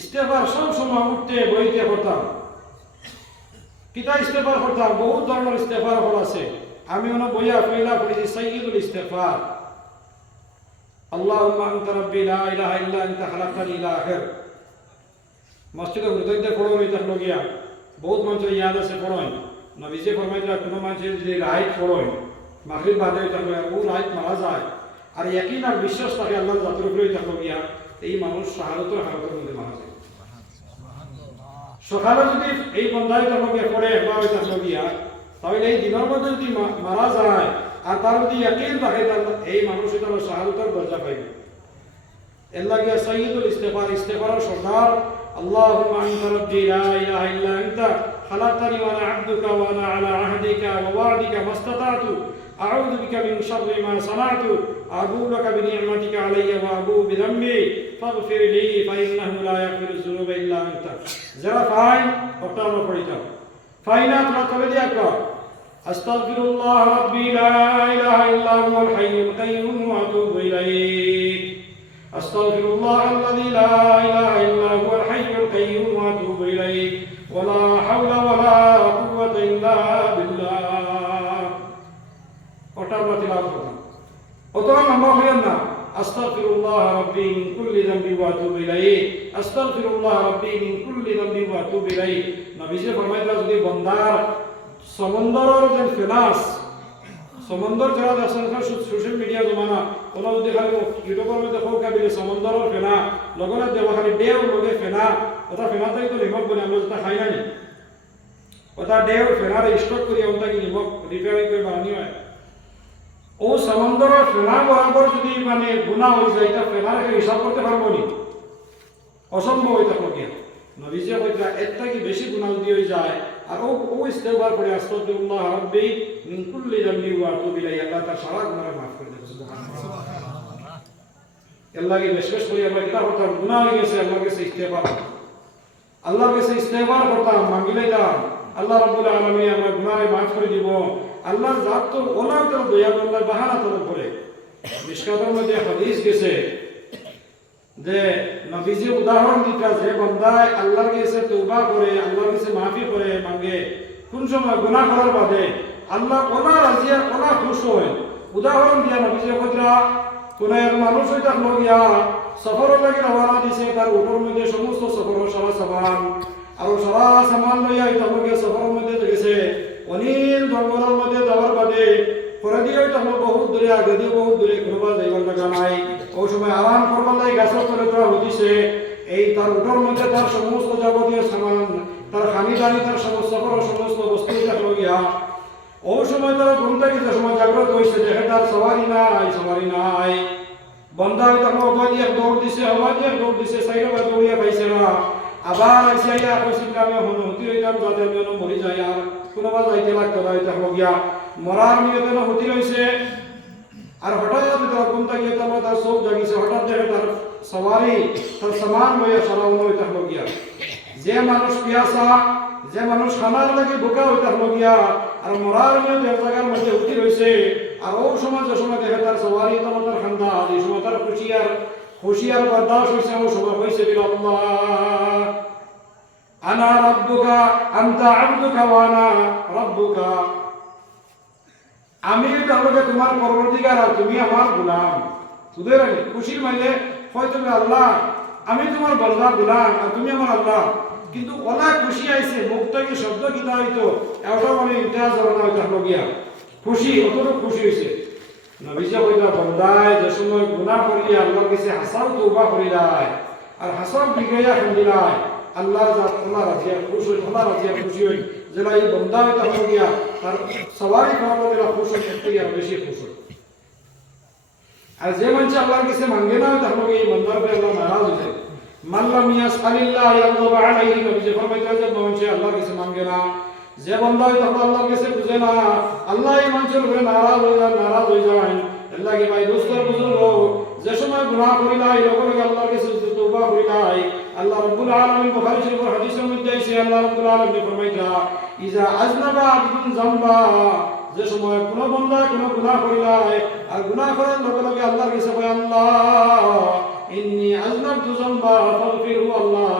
ইস্তেগফার সব সময় উঠতে বইতে করতাম। কিতা ইস্তেগফার করতাম, বহুত ধরনের ইস্তেগফার হল আছে। আমি ওনা বইয়া পয়লা পড়েছি সাইয়্যিদুল ইস্তেগফার, আল্লাহুম্মা আনতা রাব্বি লা ইলাহা ইল্লা আনতা খালাকতানি ইলা আখির। মসজিদে হুজুরদের পড়ো হইতা লগিয়া বহুত মানুষের ইয়াদ আছে পড়োয়। নবীজি ফরমাইলা কোনো মানুষের যদি রাইট পড়োয় মাগরিব বাদে হইতা ও রাইট মারা যায় আর ইয়াকিন আর বিশ্বাস থাকে আল্লাহর জাতের উপরে হইতা লগিয়া, এই মানুষ শাহাদাতের হালতের মধ্যে মারা যায়। সকালে যদি এই বন্ধাই তাকে পড়ে একবার হইতা লগিয়া, তাহলে এই দিনের মধ্যে যদি মারা যায় আর তার যদি ইয়াকিন থাকে এই মানুষ এটা শাহাদাতের দরজা পাইবে। এর লাগে সাইয়্যিদুল ইস্তেগফার, ইস্তেগফারের সর্দার আল্লাহুম্মা আনতা রাব্বি লা ইলাহা ইল্লা আনতা খালাকতানি ওয়া আনা আবদুকা ওয়া আনা আলা আহদিকা ওয়া ওয়া'দিকা মাস্তাতা'তু আউযু বিকা মিন শাররি মা সানা'তু আবুউ লাকা বিনি'মাতিকা আলাইয়া ওয়া আবুউ বিযামবি ফাগফির লি ফাইন্নাহু লা ইয়াগফিরুয যুনুবা ইল্লা আনতা। যারা ফাইন ওটা আমরা পড়িতাম। ফাইনা তোমরা তবে দিয়া কর আস্তাগফিরুল্লাহ রাব্বি লা ইলাহা ইল্লা হুয়াল হাইয়ুল কাইয়্যুম ওয়া আতুবু ইলাইহি। أستغفر الله الذي لا إله إلا هو الحي القيوم وأتوب إليه ولا حول ولا قوة إلا بالله. وتابع تلاوته. وطبعا ما خيرنا أستغفر الله ربي من كل ذنب وأتوب إليه. أستغفر الله ربي من كل ذنب وأتوب إليه. نبي سے فرمایا যদি বন্দার সমুদ্রের যে ফেনাস সমুদ্র যারা দেখছেন সোশ্যাল মিডিয়া জমানা ওরা যদি খালি ইউটিউবের মধ্যে দেখো কাবিলে সমুদ্রের ফেনা লগনে দেওয়া খালি ডেও লগে ফেনা ওটা ফেনা থেকে তো নিমখ বলে আমরা যেটা খাই নানি ওটা ডেও ফেনার স্টক করি ওটা কি নিমখ রিপেয়ারিং করে বানানি হয়। ও সমুদ্রের ফেনা বরাবর যদি মানে গুনাহ হয়ে যায় এটা ফেনার হিসাব করতে পারবো নি, অসম্ভব হয়ে থাকলো কি নবীজি কইরা একটা কি বেশি গুনাহ দিয়ে যায় আর ও ইস্তেগফার করে আস্তাগফিরুল্লাহ রাব্বি মিন কুল্লি যামবি ওয়া আতুবু ইলাইহি, আল্লাহ তাআলা সারা গুনাহ মাফ করে দেবে। সুবহানাল্লাহ। আল্লাহ কি বেশ করে আমরা কিতা করতাম, গুনাহ হয়ে গেছে আল্লাহর কাছে ইস্তেগফার, আল্লাহর কাছে ইস্তেগফার করতাম, মাঙ্গিলাইতাম আল্লাহ রাব্বুল আলামিন আমরা গুনাহ মাফ করে দিব। আল্লাহর জাত তো ওলা তো দয়া আল্লাহ বাহানা তো করে। মিশকাতের মধ্যে হাদিস গেছে যে নবীজি উদাহরণ দিতা যে বান্দায় আল্লাহর কাছে তওবা করে আল্লাহর কাছে মাফি করে মাঙ্গে কোন সময় গুনাহ করার বাদে আল্লাহ ওলা রাজি আর ওলা খুশ হয়। উদাহরণ দিয়া নবীজি কইরা কোন এক মানুষ হইতা লগিয়া সফরের লাগি রওনা দিছে, তার উটের মধ্যে সমস্ত সফরের সারা সামান আর সারা সামান লইয়া হইতা লগিয়া সফরের মধ্যে গেছে। অনিল জঙ্গলের মধ্যে যাওয়ার বাদে পরে দিয়ে হইতা বহুত দূরে আগে দিয়ে বহুত দূরে ঘুরবা যাইবার লাগা নাই। ওই সময় আরাম করবার লাগে গাছের তলে তোরা হইছে। এই তার উটের মধ্যে তার সমস্ত যাবতীয় সামান তার খানিদানি তার সমস্ত সমস্ত বস্তু থাকলো গিয়া। ওই সময় তারা ঘুম থেকে যে সময় জাগ্রত হয়েছে দেখে তার সবারই নাই। বন্ধা হইতে অবাধি এক দৌড় দিছে সাইডে বা দৌড়িয়া পাইছে না। আবার আইসি আইয়া কইছিল আমি হন হতি হইতাম যাতে আমি মরি যাই আর কোনোবা যাইতে লাগতো না হইতে গিয়া মরার নিয়তে না হতি রইছে। আর হঠাৎ তারা ঘুম থেকে তার চোখ জাগিছে, হঠাৎ দেখে তার সবারই তার সামান লইয়া সারাউন হইতে গিয়া। যে মানুষ পিয়াসা যে মানুষ খানার লাগে বোকা হইতে গিয়া আর মরার নিয়তে এক জায়গার মধ্যে হতি রইছে। আর ও সময় যে সময় দেখে তার সবারই তার খান্দা এই সময় তার খুশিয়ার বরদাস্ত হইছে। ও সময় হইছে বিল্লাহ আনা রাব্বুকা আনতা আবদুকা ওয়া আনা রাব্বুকা, আমি তাহলে তোমার পরবর্তীকার আর তুমি আমার গোলাম। সুদের আগে খুশির মাঝে হয় তুমি আল্লাহ আমি তোমার বান্দা গোলাম আর তুমি আমার আল্লাহ। কিন্তু ওলা খুশি আইছে মুখটাকে শব্দ কিনা হইতো এটা মানে ইন্টাজ না হইতো লগিয়া খুশি অতটুকু খুশি হইছে। নবীজি কইলা বান্দায় যে সময় গুনাহ করি আল্লাহর কাছে হাসাও তওবা করিলাই আর হাসাও বিগায়া খান্দিলাই আল্লাহর জাত আল্লাহ রাজি খুশি হই যে এই বান্দা হইতা লগিয়া তার সবারই খাওয়া খুশ হই একটু আর বেশি খুশ হই। আর যে মানুষ আল্লাহর কাছে মাঙ্গে না হইতা লগিয়া এই বান্দার উপরে আল্লাহ নারাজ হইছে। মাল্লাম ইয়াসআলিল্লাহ ইয়াগদাব আলাইহি, নবীজি ফরমাইতা যে মানুষ আল্লাহর কাছে মাঙ্গে না যে বান্দা হইতা আল্লাহর কাছে বুঝে না আল্লাহ এই মানুষের উপরে নারাজ হয়ে যায়। আল্লাহ কি ভাই দোস্তর বুজুর্গ যে সময় গুনাহ করিলাই লগে আল্লাহর কাছে তওবা করিলাই আল্লাহ রাব্বুল আলামিন বুখারী শরীফের হাদিসের মধ্যে আছে আল্লাহ রাব্বুল আলামিন ফরমাইতা ইজা আজনাবা আবদুন যামবা, যে সময় কোন বান্দা কোন গুনাহ করিলাই আর গুনাহ করার লগে আল্লাহর কাছে কয় আল্লাহ ইন্নী আজনাবতু যামবা ফাগফিরহু, আল্লাহ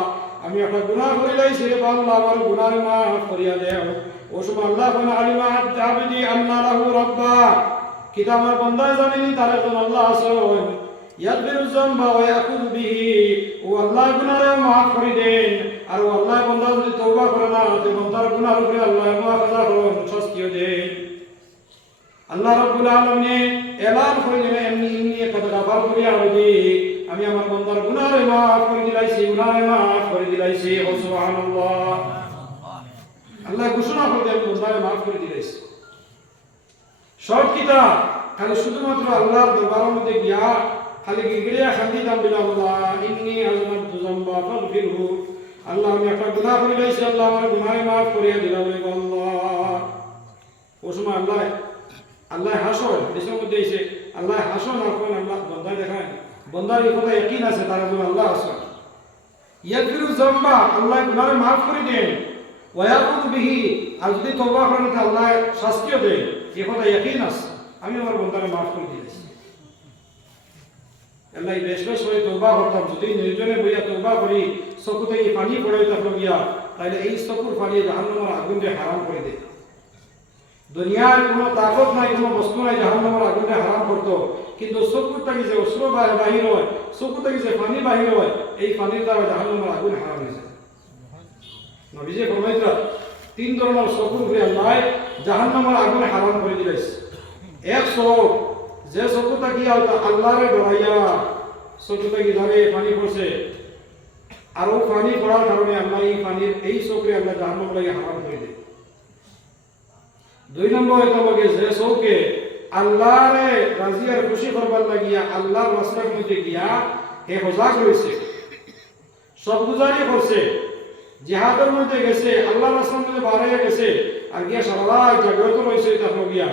আমি একটা গুনাহ করি লাইছি বা আল্লাহ আমার গুনাহ মাফ করিয়া দেও ও সময় আল্লাহ কোন আলিমা আবদি আন্না লাহু রাব্বা কিতাব আমার বান্দা জানেনি তার একজন আল্লাহ আছে ইয়াগফিরু যামবা ওয়া ইয়াকুযু বিহি ও আল্লাহ গুনাহ মাফ করে দেন আর ও আল্লাহ বান্দা যদি তওবা করে না তো বান্দার গুনাহের উপরে আল্লাহ মাফ করেন শাস্তিও দেন আল্লাহ রাব্বুল আলামিন এলান করে দিলেন এমনি কত গাফার করিয়া হইবে আমি আমার বান্দার গুনাহ মাফ করে দিলাইছি গুনাহ মাফ করে দিলাইছি ও সুবহানাল্লাহ আল্লাহ ঘোষণা করে দেন গুনাহ মাফ করে দিলাইছি সব কিতাব খালি শুধুমাত্র আল্লাহর দরবারের মধ্যে গিয়া খালি গিগড়িয়া খান্দি দাম বিলা আল্লাহ ইন্নী আযমাতু যামবা ফাগফিরহু আল্লাহ আমি একটা গুনাহ করে লাইছি আল্লাহ আমার গুনাহ মাফ করিয়া দিলাম আল্লাহ ও সময় আল্লাহ হাসন দেশের মধ্যে এসে আল্লাহ হাসন আর কোন আল্লাহ বান্দা দেখায় বান্দার এই কথা ইয়াকিন আছে তার জন্য আল্লাহ হাসন ইয়াগফিরু যামবা আল্লাহ গুনাহ মাফ করে দেন ওয়া ইয়াকুযু বিহি আর যদি তওবা করেন তাহলে আল্লাহ শাস্তিও দেন এই কথা ইয়াকিন আছে আমি আমার বান্দাকে মাফ করে দিয়েছি আল্লাহ বেশ বেশ হয়ে তওবা করতাম যদি নির্জনে বইয়া তওবা করি চকুতে এই পানি পড়াইতাম গিয়া তাহলে এই চকুর পানি জাহান্নামের আগুন দিয়ে হারাম করে দেয় দুনিয়ার কোনো তাকত নাই কোনো বস্তু নাই জাহান্নামের আগুন দিয়ে হারাম করতো কিন্তু চকুর থেকে যে অস্ত্র বাহির হয় চকুর থেকে যে পানি বাহির হয় এই পানির দ্বারা জাহান্নামের আগুন হারাম হয়ে যায় নবীজি ফরমাইতা তিন ধরনের চকুর উপরে আল্লাহ জাহান্নামের আগুন হারাম করে দিয়েছে এক চোখ যে চকু তাকিয়া আল্লাহরে ডরাইয়া চকু তাকি ধরে পানি পড়ছে আর ও পানি পড়ার কারণে আল্লাহ এই পানির এই চোখে আল্লাহ জাহান্নাম লাগে হারাম করে দেয় দুই নম্বর হইতে হবে যে চৌকে আল্লাহরে রাজি আর খুশি করবার লাগিয়া আল্লাহর রাস্তার মধ্যে গিয়া হে হজা করেছে সব গুজারি করছে জিহাদের মধ্যে গেছে আল্লাহর রাস্তার মধ্যে বাড়াইয়া গেছে আর গিয়া সারা রাত জাগ্রত রয়েছে তারপর গিয়া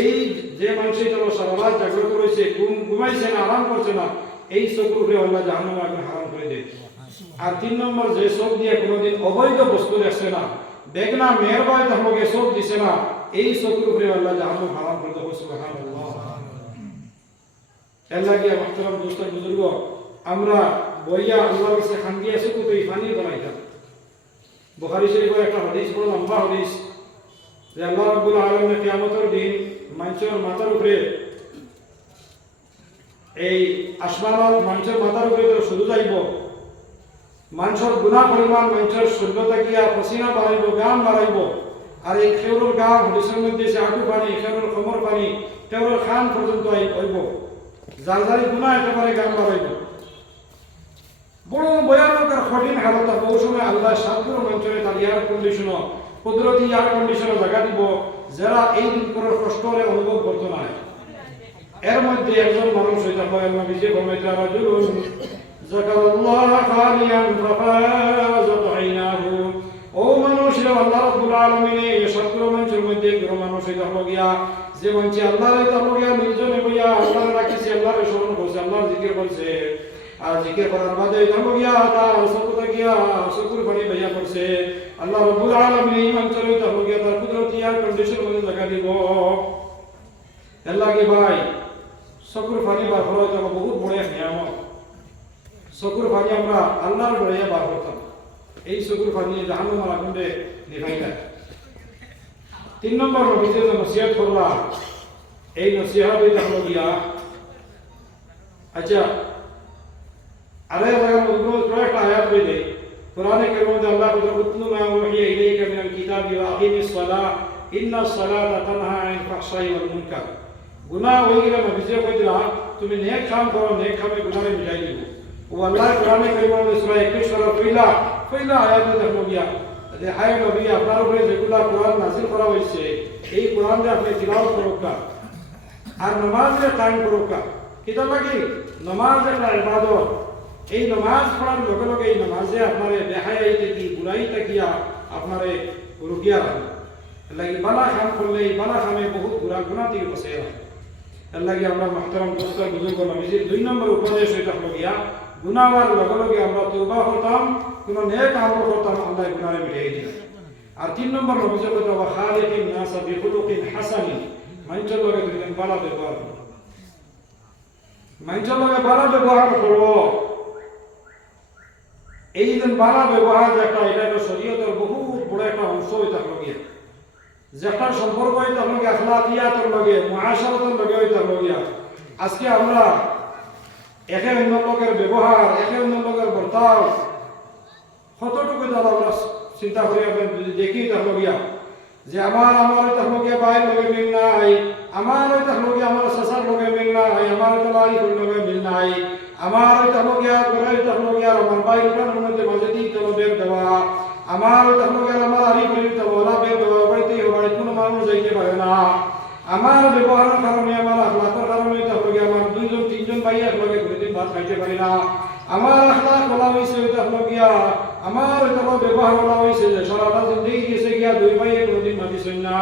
এই যে মানুষ সারা রাত জাগ্রত রয়েছে ঘুমাইছে না আরাম করছে না এই চোখের উপরে আল্লাহ জাহান্নাম আগুন হারাম করে দেয় আর তিন নম্বর যে চোখ দিয়ে কোনোদিন অবৈধ বস্তু দেখছে না বেগনা মেহরবাই তাহলে চোখ দিছে না এই চোখের উপরে আল্লাহ জাহান্নাম হারাম করে দেব সুবহানাল্লাহ আল্লাহ গিয়া মাহতারাম দোস্ত বুজুর্গ আমরা বইয়া আল্লাহর কাছে খান্দি আছে তো এই পানি বানাইতাম বুখারী শরীফের একটা হাদিস বড় লম্বা হাদিস যে আল্লাহ রাব্বুল আলামিন কিয়ামতের দিন মানুষের মাথার উপরে এই আসমানের মানুষের মাথার উপরে শুধু যাইব মানুষের গুনাহ পরিমাণ মানুষের শূন্যতা গিয়া পসিনা বাড়াইব গাম বাড়াইব আর এই খেউরের গাম হদিসের মধ্যে আছে আটু পানি খেউরের কোমর পানি খেউরের খান পর্যন্ত হইব যার যারি গুনাহ একেবারে গাম বাড়াইব বড় ভয়ানক আর কঠিন হালত বহু সময় আল্লাহ সাতগুলো মানুষের তার এয়ার কন্ডিশন কুদরতি এয়ার কন্ডিশনে জায়গা দিব যারা এই দিন করে কষ্টরে অনুভব করতো না এর মধ্যে একজন মানুষ হইতে হয় নবীজি ফরমাইতে রাজুলুন যাকারাল্লাহ খালিয়ান ফাফাজাত আইনাহু ও মানুষ আল্লাহ রাব্বুল আলামিন এই সবগুলো মানুষের মধ্যে একজন মানুষ হইতে হবে গিয়া যে মানুষ আল্লাহর তাআলা গিয়া নির্জনে বইয়া আল্লাহর রাখিছে আল্লাহর স্মরণ করছে আল্লাহর জিকির করছে আর জিকির করার বাদে তাহলে গিয়া তার চকুতে গিয়া চকুর পানি বইয়া পড়ছে আল্লাহ রাব্বুল আলামিন এই মানুষের তাআলা গিয়া তার কুদরতি আর কন্ডিশন মধ্যে জায়গা দিব আল্লাহ কে ভাই চকুর পানি বার করা তো বহুত বড় এক নিয়ামত চকুর পানি আমরা আল্লাহর ডরাইয়া বার করতাম এই চকুর পানি জাহান্নামের আগুনে নিভাই দেয় তিন নম্বর নবীজি যে নসিহত করলা এই নসিহত হলো গিয়া আচ্ছা আরে জায়গার মধ্যে একটা আয়াত হইলে কোরআনে কারীমের মধ্যে আল্লাহ বলেন উতলু মা উহিয়া ইলাইকা মিনাল কিতাবি ওয়া আকিমিস সালাহ ইন্নাস সালাতা তানহা আনিল ফাহশাই ওয়াল মুনকার গুনাহ হয়ে গেলে নবীজি কইরা তুমি নেক কাম করো নেক কামে গুনাহে মিটাই দিব ও আল্লাহ কোরআনে কারীমের মধ্যে সূরা 21 সূরা পয়লা আয়াতে দেখো গিয়া যে হায় নবী আপনার উপরে যেগুলা কোরআন নাযিল করা হয়েছে এই কোরআনকে আপনি তিলাওয়াত করুকা আর নামাজে কায়েম করুকা কিটা লাগি নামাজ একটা ইবাদত এই নামাজ পড়ার লগে লগে এই নামাজে আপনারে বেহায়াই থেকে বুড়াই থাকিয়া আপনারে রুকিয়া রাখবে লাগি বালা খাম করলে এই বালা খামে বহুত গুণা থেকে বসে লাগি আমরা মাহতারাম দোস্ত বুজুর্গ নবীজির দুই নম্বর উপদেশ এটা হলো গিয়া গুনাহর লগে লগে আমরা তওবা করতাম কোন নেক আমল করতাম আল্লাহ গুনাহে মিটাই দিবেন আর তিন নম্বর নবীজি কথা ওয়া খালিকিন নাস বিখুলুকিন হাসানিন মানুষের লগে তুমি বালা ব্যবহার করো মানুষের লগে বালা ব্যবহার করো এই যে বালা ব্যবহার যে একটা এটা একটা শরীয়তের বহুত বড় একটা অংশ হইতে লগে যে একটা সম্পর্ক হইতে লগে আখলাকিয়াতের লগে মুআশারাতের লগে হইতে লগে আজকে আমরা একে অন্য লোকের ব্যবহার একে অন্য লোকের বর্তাও কতটুকু দাদা আমরা চিন্তা করি যদি দেখি তাহলে যে আমার তাহলে বাইর লগে মিল নাই আমার তাহলে আমার শাসার লগে মিল নাই আমার তাহলে লগে মিল নাই আমার তাহলে করে তাহলে আর আমার বাইরটার মধ্যে মাঝে দিয়ে তাহলে বের দেওয়া আমার তাহলে আমার আরি করে তাহলে বের দেওয়া বাড়িতে বাড়িতে কোনো মানুষ যাইতে পারে না আমার ব্যবহারের কারণে আমার আখলাকের কারণে তাহলে আমার দুইজন তিনজন ভাই একলগে কোনোদিন ভাত খাইতে পারি না আমার আখলাক বলা হয়েছে তাহলে আমার তাহলে ব্যবহার বলা হয়েছে যে সারাটা জিন্দগি গেছে গিয়া দুই ভাই কোনোদিন মাতিছেন না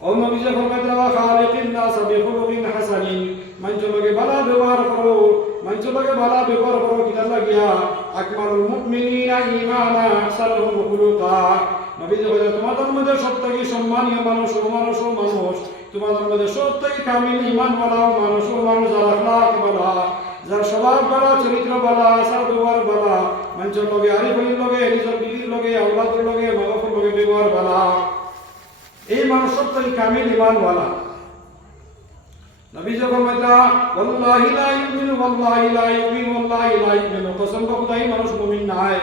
ও নবী যে ফরমাইতে ওয়া খালিকিন নাস বিখুলুকিন হাসানিন মানুষকে ভালো ব্যবহার করো মানুষকে ভালো ব্যবহার করো কিটা লাগিয়া আকমালুল মুমিনিনা ঈমানা আহসানুহুম খুলুকা নবী যে বলে তোমাদের মধ্যে সবথেকে সম্মানীয় মানুষ তোমাদের মধ্যে সবথেকে কামিল ঈমানওয়ালা মানুষ যার আখলাক ভালো যার স্বভাব ভালো চরিত্র ভালো আচার ব্যবহার ভালো মানুষের লগে আরিফের লগে নিজের বিবির লগে আওলাদের লগে মা বাবার লগে ব্যবহার ভালো এই মানুষ সবথেকে কামিল ঈমানওয়ালা নবী যখন বলতা ওয়াল্লাহি লা ইউমিনু ওয়াল্লাহি লা ইউমিনু ওয়াল্লাহি লা ইউমিনু কসম খোদাই মানুষ মুমিন নাই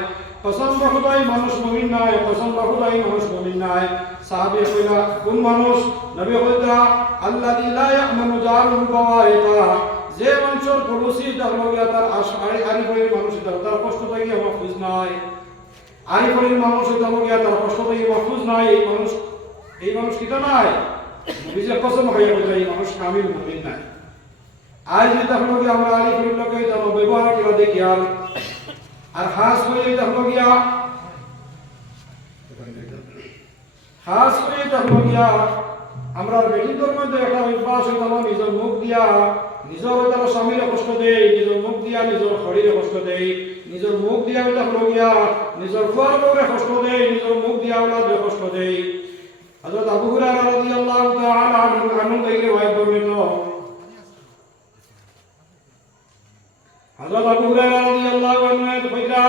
কসম খোদাই মানুষ মুমিন নাই কসম খোদাই মানুষ মুমিন নাই সাহাবী কইলা কোন মানুষ নবী বলতা আল্লাযী লা ইয়ামানু জারুহু বাওয়াইতা যে মানুষের পড়োশী তার লগে তার আরিফের মানুষ তার কষ্ট থেকে মাহফুজ নাই আরিফের মানুষ তার লগে তার কষ্ট থেকে মাহফুজ নাই এই মানুষ কিটা নাই নবীজি কসম খাইয়া বলে এই মানুষ কামিল মুমিন নাই আজ যদি তাহলে আমরা আলিফের লোকে তার ব্যবহার কিরা দেখি আর খাস করে তাহলে আমরা বেটিদের মধ্যে একটা অভ্যাস হইতাম নিজের মুখ দিয়া নিজের তারা স্বামীর কষ্ট দেয় নিজের মুখ দিয়া নিজের শরীরে কষ্ট দেয় নিজের মুখ দিয়া তাহলে নিজের ফুয়ার বউরে কষ্ট দেয় নিজের মুখ দিয়া ওলাদে কষ্ট দেয় হযরত আবু হুরায়রা রাদিয়াল্লাহু তাআলা আনহু থেকে riwayat বর্ণিত হযরত আবু হুরায়রা রাদিয়াল্লাহু আনহু কইরা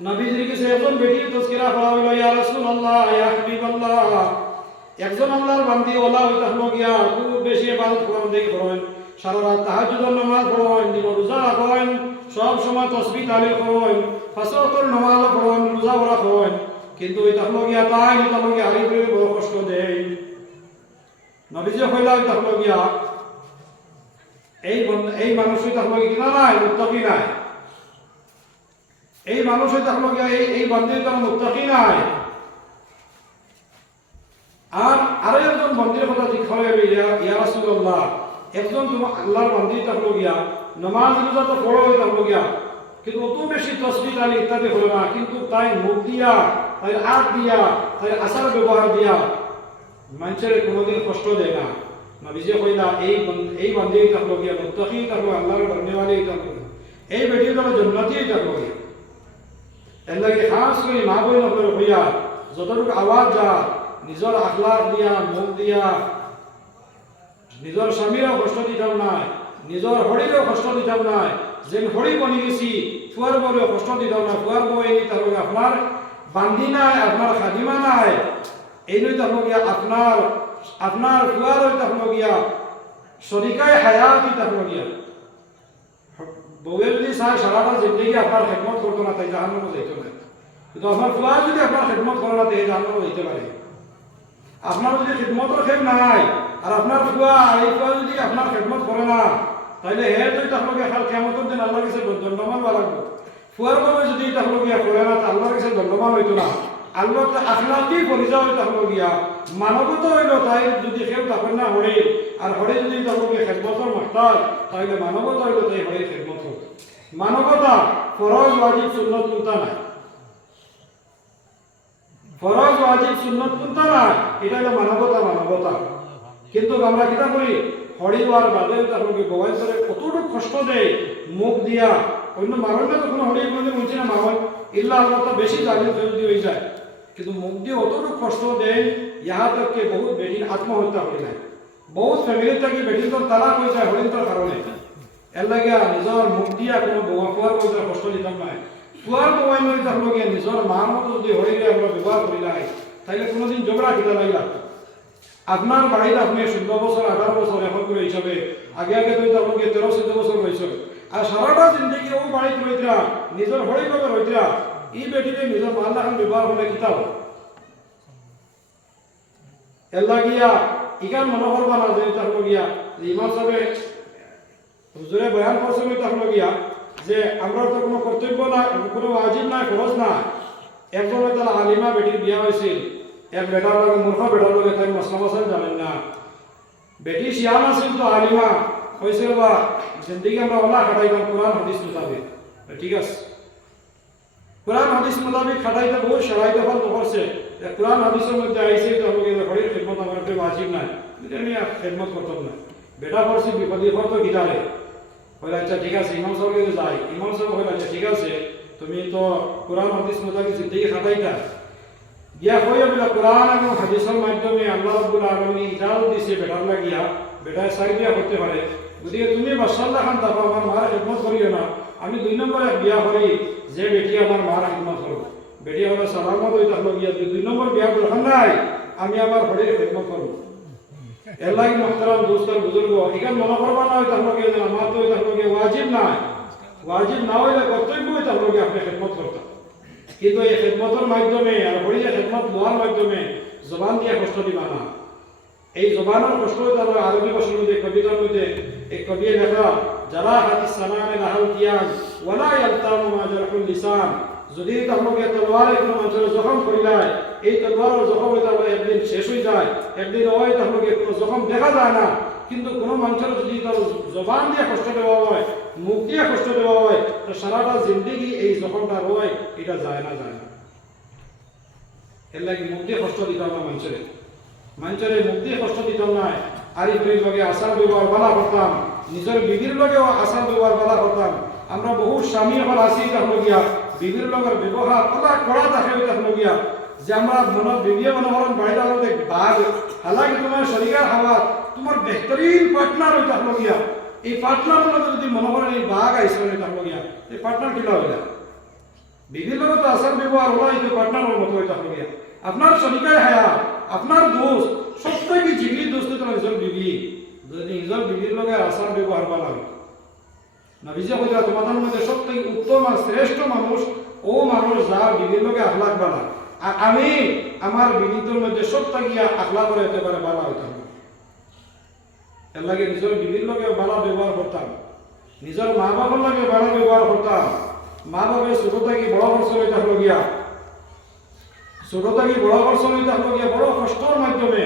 নবীজির কাছে একজন বেটির তাযকিরা করা হলো ইয়া রাসূলুল্লাহ ইয়া হাবিবাল্লাহ একজন আল্লাহর বান্দি ওলা হইতা হলো গিয়া খুব বেশি ইবাদত করেন দেখি করেন সারা রাত তাহাজ্জুদের নামাজ পড়েন দিন রোজা রাখেন সব সময় তাসবিহ তাহলিল করেন ফাজরের নামাজ পড়েন রোজা রাখেন কিন্তু ওই তাহলে গিয়া তাই তাহলে গিয়া আরিফের বড় কষ্ট দেয় নবীজি কইলা তাহলে গিয়া এই মানুষই তাহলে কিনা নাই মুত্তাকি নাই এই মানুষই তাহলে গিয়া এই বান্দি তার মুত্তাকি নাই আর আরো একজন বান্দির কথা জিজ্ঞাসা হবে ইয়া রাসূলুল্লাহ একজন তোমার আল্লাহর বান্দি তাহলে গিয়া নামাজ রোজা তো পড়ো তাহলে গিয়া কিন্তু অত বেশি তাসবিহ তাহলিল ইত্যাদি হলো না কিন্তু তাই মুখ দিয়া তাই আগ দিয়া তাই আচার ব্যবহার দিয়া মানুষের কোনোদিন কষ্ট দেয় না নবীজি কইলা এই বান্দি তাহলে গিয়া মুত্তাকি তাহলে আল্লাহর বান্দিওয়ালি তাহলে এই বেটি তাহলে জান্নাতি তাহলে গিয়া এর লাগে খাস করে মা বই নকরে হইয়া যতটুকু আওয়াজ যা নিজের আখলাক দিয়া মুখ দিয়া নিজের স্বামীরও কষ্ট দিতাম নাই নিজের হরিরও কষ্ট দিতাম নাই যেন হরি বনি গেছি ফুয়ার বউরেও কষ্ট দিতাম না ফুয়ার বউ এই তাহলে আপনার বান্দি নাই আপনার খাদিমা নাই এই নই তাহলে গিয়া আপনার ফুয়ার ওই তাহলে গিয়া শরিকায় হায়াতি তাহলে গিয়া বউয়ে যদি চায় সারাটা জিন্দগি আপনার খেদমত করতো না তাই জাহান্নামে যাইতো না কিন্তু আপনার ফুয়া যদি আপনার খেদমত করে না তাই জাহান্নামে যাইতে পারে আপনার যদি খেদমতের খেদ নাই আর আপনার ফুয়া এই ফুয়া যদি আপনার খেদমত করে না তাহলে হে যদি তাহলে খাল কিয়ামতের দিন আল্লাহর কাছে দণ্ডমান হওয়া লাগবে ফুয়ার বাবা যদি তাহলে গিয়া করে না আল্লাহর কাছে দণ্ডমান হইতো না আল্লাহ আখলাকি পরিচয় হইতে হলো গিয়া মানবতা হইল তাই যদি কেউ তখন না হরে আর হরে যদি তাহলে খেদমতের মাস্টার তাহলে মানবতা হইল তাই হরে খেদমত হোক মানবতা ফরজ ওয়াজিব সুন্নত কোনটা নাই ফরজ ওয়াজিব সুন্নত কোনটা নাই এটা হলো মানবতা কিন্তু আমরা কিটা করি হরিবার বাদে তাহলে গোয়াই করে কতটুকু কষ্ট দেয় মুখ দিয়া অন্য মারণ না তো কোনো হরি কোনোদিন বলছি না মারণ ইল্লা আল্লাহ বেশি জালিম যদি হয়ে যায় কিন্তু মুখ দিয়ে অতটুকু কষ্ট দেয় ইহা তক বহুত বেটির আত্মহত্যা হয়ে যায় বহুত ফ্যামিলি থেকে বেটির তো তালাক হয়ে যায় হরিণটার কারণে এর লাগে নিজের মুখ দিয়া কোনো বোয়া খোয়ার মধ্যে কষ্ট দিতাম নাই খোয়ার বোয়াই মধ্যে থাকলো গিয়ে নিজের মার মতো যদি হইলে আমরা ব্যবহার করি নাই তাইলে কোনোদিন ঝগড়া কিনা নাই লাগতো আপনার বাড়িতে আপনি 16 বছর 18 বছর এখন করে হিসাবে আগে আগে তো আপনাকে 13-14 বছর হয়েছে আর সারাটা জিন্দগি ও বাড়িতে রইতরা নিজের হরি ভাবে রইতরা এই বেটিতে নিজের মাল এখন ব্যবহার হলে কিতাব এর লাগিয়া ইকান মনে করবা না যে তাহলে গিয়া ইমাম সাহেব হুজুরে বয়ান করছে তাহলে গিয়া যে আমরা তো কোনো কর্তব্য না কোনো ওয়াজিব না ফরজ না একজন তাহলে আলিমা বেটির বিয়া হয়েছিল এক বেটার লগে মূর্খ বেটার লগে তাই মাসলা মাসাল জানেন না বেটি শিয়ান আছিল তো আলিমা হয়েছিল বা জিন্দগি আমরা ওলা খাটাইতাম কোরআন হাদিস মোতাবেক ঠিক আছে কোরআন হাদিস মোতাবেক খাটাইতে বহু সরাইতে ফল করছে কোরআন হাদিসের মধ্যে আইসে তো আমাকে ঘরের খেদমত আমার একটা ওয়াজিব নাই আমি খেদমত করতাম না বেটা পড়ছি বিপদে পড়তো গিটারে বলে আচ্ছা ঠিক আছে ইমাম সাহেবকে যাই ইমাম সাহেব বলে আচ্ছা ঠিক আছে তুমি তো কোরআন হাদিস মোতাবেক জিন্দগি খাটাইতা গিয়া কইয়া বলে কোরআন এবং হাদিসের মাধ্যমে আল্লাহ রাব্বুল আলামিন ইজাজত দিয়েছে বেটার লাগিয়া বেটা সাইড বিয়া করতে পারে যদি তুমি বাদশাহ খান তারপর আমার মার খেদমত করিও না আমি 2 নম্বরে বিয়া করি যে বেটি আমার মার খেদমত করব বেটি হলো সালামত হইতে হলো গিয়া 2 নম্বর বিয়া দরকার নাই আমি আমার হরির খেদমত করব এর লাগি মুহতারাম দোস্তর বুজুর্গ এখান মনে করবা না হইতে হলো গিয়া আমার তো হইতে হলো গিয়া ওয়াজিব নাই ওয়াজিব না হইলে কর্তব্য হইতে হলো গিয়া আপনি খেদমত করতেন কিন্তু এই খেদমতের মাধ্যমে আর হরিয়া খেদমত লওয়ার মাধ্যমে জবান দিয়ে কষ্ট দিবা না এই জবানের কষ্ট হইতে আরবি ভাষার মধ্যে কবিতার মধ্যে এক কবি লেখা যারা হাদিস সানানে লাহাল কিয়ান ওয়ালা ইয়ালতামু মা জারহুল লিসান যদি তাহলে তলোয়ারে কোনো মানুষের জখম করিলায় এই তলোয়ারের জখম হইতে একদিন শেষ হয়ে যায় একদিন ওই তাহলে কোনো জখম দেখা যায় না কিন্তু কোনো মানুষের যদি তার জবান দিয়ে কষ্ট দেওয়া হয় মুখ দিয়ে কষ্ট দেওয়া হয় তো সারাটা জিন্দগি এই জখমটা রয় এটা যায় না এর লাগে মুখ দিয়ে কষ্ট দিতাম না মানুষের মুখ দিয়ে কষ্ট দিতাম না আরিফের লগে আচার ব্যবহার বালা করতাম নিজের বিবির লগেও আচার ব্যবহার বালা করতাম আমরা বহু স্বামী হল আছি তাহলে গিয়া বিবির লগের ব্যবহার কলা কড়া দেখে তাহলে গিয়া যে আমরা মনে বিবিয়ে মনে হলেন বাইরে হলে বাঘ হালাকি তোমার শরীরের হাওয়া তোমার বেহতরিন পার্টনার হইতে হলো গিয়া এই পার্টনার লগে যদি মনে করেন এই বাঘ আইসে তাহলে গিয়া এই পার্টনার কিলা হইলা বিবির লগে তো আচার ব্যবহার হলো এই পার্টনারের মতো হইতে হলো গিয়া আপনার শরীরের হায়া আপনার দোষ সবথেকে জিগরি দোষ তো নিজের বিবি যদি নিজের বিবির লগে আচার ব্যবহার করা লাগে নবীজি কইলা তোমাদের মধ্যে সবথেকে উত্তম আর শ্রেষ্ঠ মানুষ ও মানুষ যার বিবির লগে আখলাক বালা আর আমি আমার বিবিদের মধ্যে সবথেকে আখলাক করে হতে পারে বালা হইতাম এর লাগে নিজের বিবির লগে বালা ব্যবহার করতাম নিজের মা বাবার লগে বালা ব্যবহার করতাম মা বাবার ছোট থেকে বড় বছর হইতে হলো গিয়া ছোট থেকে বড় বছর হইতে হলো গিয়া বড় কষ্টর মাধ্যমে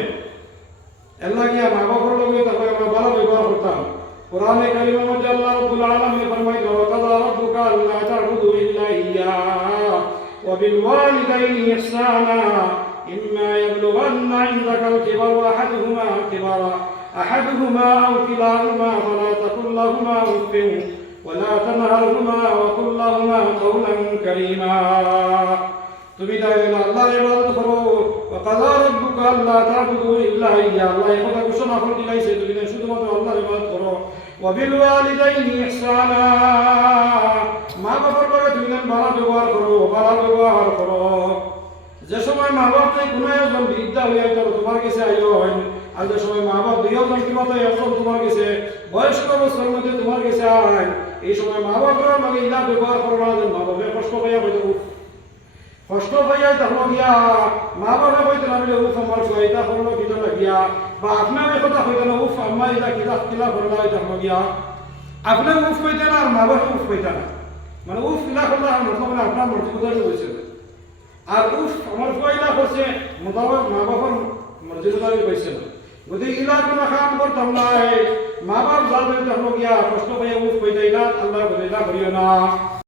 এর লাগে মা বাবার লগে তাহলে আমরা বালা ব্যবহার করতাম কোরআনে কারিমের মধ্যে আল্লাহ রাব্বুল আলামিন ফরমাইলো ওয়াকাযা রাব্বুকা আল্লা তা'বুদু ইল্লা ইয়্যাহু ওয়া বিল ওয়ালিদাইনি ইহসানা ইম্মা ইয়াবলুগান্না ইনদাকাল কিবারা আহাদুহুমা আও কিলাহুমা ফালা তাকুল লাহুমা উফিন ওয়া লা তানহারহুমা ওয়া কুল লাহুমা কাওলান কারীমা তুমি তাহলে আল্লাহর ইবাদত করো ওয়াকাযা রাব্বুকা আল্লা তা'বুদু ইল্লা ইয়্যাহু আল্লাহ এই কথা ঘোষণা করে দিয়েছে তুমি শুধুমাত্র আল্লাহর ইবাদত করো ওয়া বিল ওয়ালিদাইনি ইহসানা মা বাবার লগে তুমি ভালো ব্যবহার করো যে সময় মা বাপ থেকে কোনো একজন বৃদ্ধা হয়ে তো তোমার কাছে আইও হয় আর যে সময় মা বাপ দুইজন কিংবা তো একজন তোমার কাছে বয়স্ক অবস্থার মধ্যে তোমার কাছে আয় এই সময় মা বাপের লগে ইলা ব্যবহার করো না যে মা বাপের কষ্ট পাইয়া হয়তো কষ্ট পাইয়া তাহলে গিয়া মা বাবা হইতে না উফ আমার এটা করলো কিটা লাগিয়া বা আপনার এই কথা হইতে না উফ আম্মা এটা কিলা করলা এটা হলো গিয়া আপনার উফ হইতে না আর মা বাবা উফ হইতে না মানে উফ কিলা করলা আর মতলব না আপনার মর্জি কোথায় হয়েছে আর উফ আমার কইলা করছে মোতাবেক মা বাবার মর্জি কোথায় হয়েছে না যদি ইলা কোনো কাম করতাম না মা বাপ যা হইতে হলো গিয়া কষ্ট পাইয়া উফ হইতে না আল্লাহ বলে না করিও না